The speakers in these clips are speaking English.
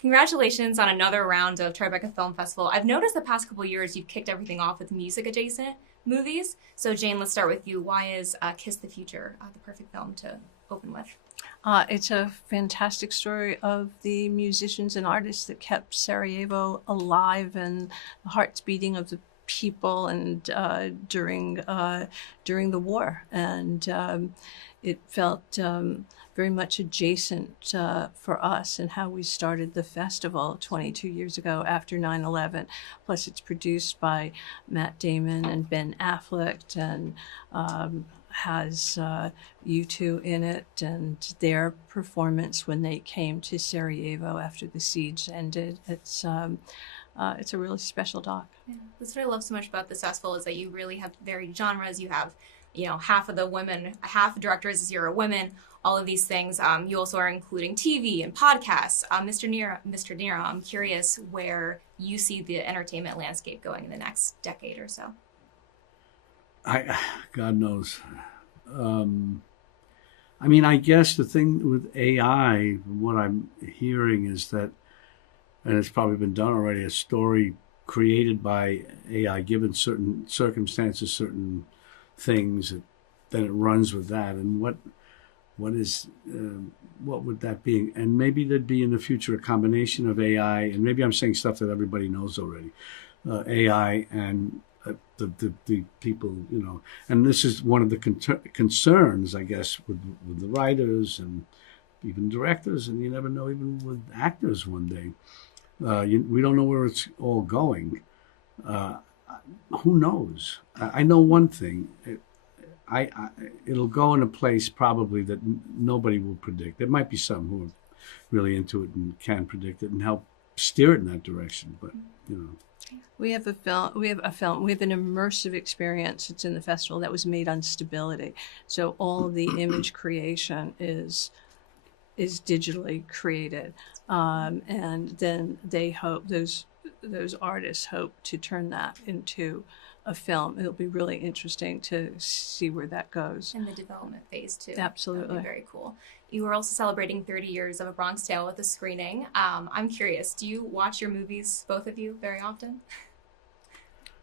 Congratulations on another round of Tribeca Film Festival. I've noticed the past couple of years you've kicked everything off with music-adjacent movies. So Jane, let's start with you. Why is Kiss the Future the perfect film to open with? It's a fantastic story of the musicians and artists that kept Sarajevo alive and the hearts beating of the people and during the war. And it felt very much adjacent for us and how we started the festival 22 years ago after 9/11. Plus, it's produced by Matt Damon and Ben Affleck and has U2 in it, and their performance when they came to Sarajevo after the siege ended. It's a really special doc. Yeah. That's what I love so much about this festival is that you really have varied genres. You have, half of the women, half the directors this year are women. All of these things. You also are including TV and podcasts. Mr. Niro, I'm curious where you see the entertainment landscape going in the next decade or so. God knows. I guess the thing with AI, what I'm hearing is that, and it's probably been done already, a story created by AI, given certain circumstances, certain things, then it runs with that. And what would that be? And maybe there'd be in the future a combination of AI, and maybe I'm saying stuff that everybody knows already, AI and the people, and this is one of the concerns, I guess, with the writers and even directors, and you never know, even with actors one day. We don't know where it's all going. Who knows? I know one thing. It'll go in a place probably that nobody will predict. There might be some who are really into it and can predict it and help steer it in that direction, but We have an immersive experience. It's in the festival that was made on Stability. So all of the image creation is digitally created. And then they hope, those artists hope to turn that into a film. It'll be really interesting to see where that goes. In the development phase too. Absolutely. That'll be very cool. You are also celebrating 30 years of A Bronx Tale with a screening. I'm curious, do you watch your movies, both of you, very often?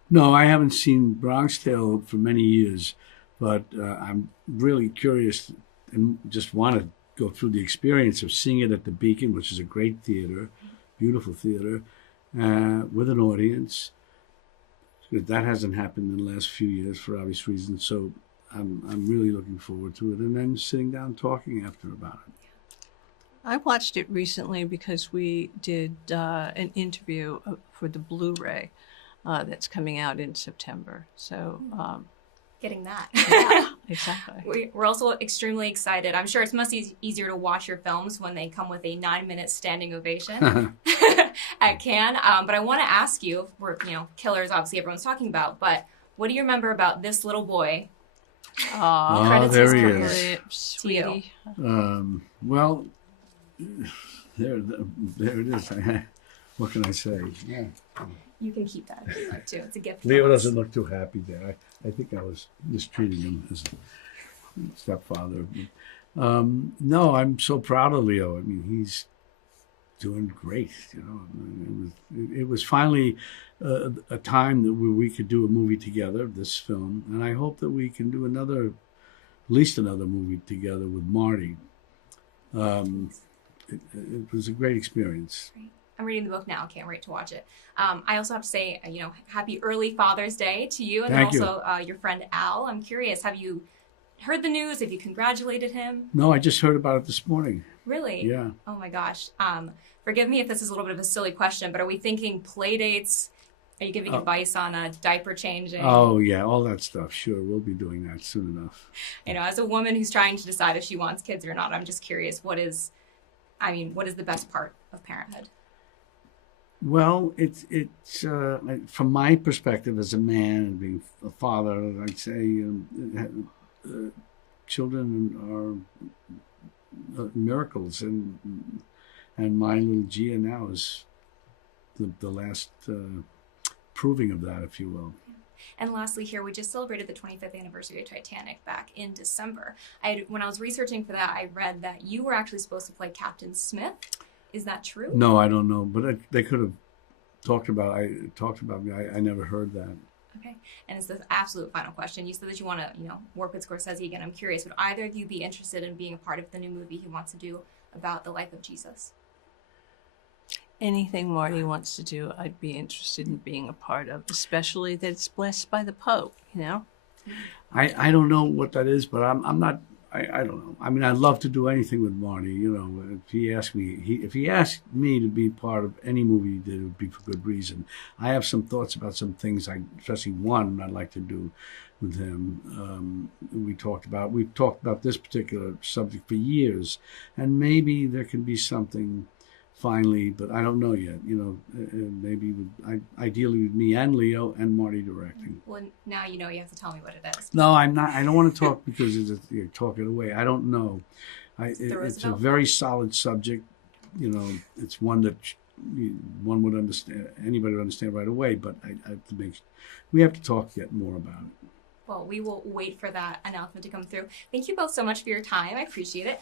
No, I haven't seen Bronx Tale for many years, but I'm really curious and just want to go through the experience of seeing it at the Beacon, which is a great theater, beautiful theater, with an audience. That hasn't happened in the last few years for obvious reasons, so I'm really looking forward to it, and then sitting down talking after about it. I watched it recently because we did an interview for the Blu-ray that's coming out in September. So getting that. Yeah, exactly. We're also extremely excited. I'm sure it's much easier to watch your films when they come with a 9-minute standing ovation at Cannes. But I want to ask you, we're, killers, obviously everyone's talking about, but what do you remember about this little boy? Oh, there he is. Sweetie. Well, there it is. What can I say? Yeah. You can keep that if you like to. It's a gift. Leo doesn't look too happy there. I think I was mistreating him as a stepfather. No, I'm so proud of Leo. He's doing great. It was finally a time that we could do a movie together, this film, and I hope that we can do at least another movie together with Marty. It was a great experience. Great. I'm reading the book now. Can't wait to watch it. I also have to say, happy early Father's Day to you, and Thank then also your friend Al. I'm curious, have you heard the news? Have you congratulated him? No, I just heard about it this morning. Really? Yeah. Oh my gosh. Forgive me if this is a little bit of a silly question, but are we thinking Playdates? Are you giving advice on diaper changing? Oh yeah, all that stuff. Sure, we'll be doing that soon enough. As a woman who's trying to decide if she wants kids or not, I'm just curious, what is the best part of parenthood? Well, it's from my perspective as a man and being a father, I'd say children are miracles, and my little Gia now is the last proving of that, if you will. And lastly here, we just celebrated the 25th anniversary of Titanic back in December. When I was researching for that, I read that you were actually supposed to play Captain Smith. Is that true? No, I don't know, but they could have talked about me. I never heard that. Okay. And it's the absolute final question. You said that you want to, work with Scorsese again. I'm curious, would either of you be interested in being a part of the new movie he wants to do about the life of Jesus? Anything Marty wants to do, I'd be interested in being a part of, especially that it's blessed by the Pope, I don't know what that is, but I'm not. I don't know. I mean, I'd love to do anything with Marty. If he asked me to be part of any movie he did, it would be for good reason. I have some thoughts about some things, especially one I'd like to do with him. We've talked about this particular subject for years, and maybe there can be something finally, but I don't know yet. Maybe ideally with me and Leo and Marty directing. Well, now you have to tell me what it is. No, I'm not. I don't want to talk because you're talking away. I don't know. It's a very solid subject. It's one that one would understand. Anybody would understand right away. But we have to talk yet more about it. Well, we will wait for that announcement to come through. Thank you both so much for your time. I appreciate it.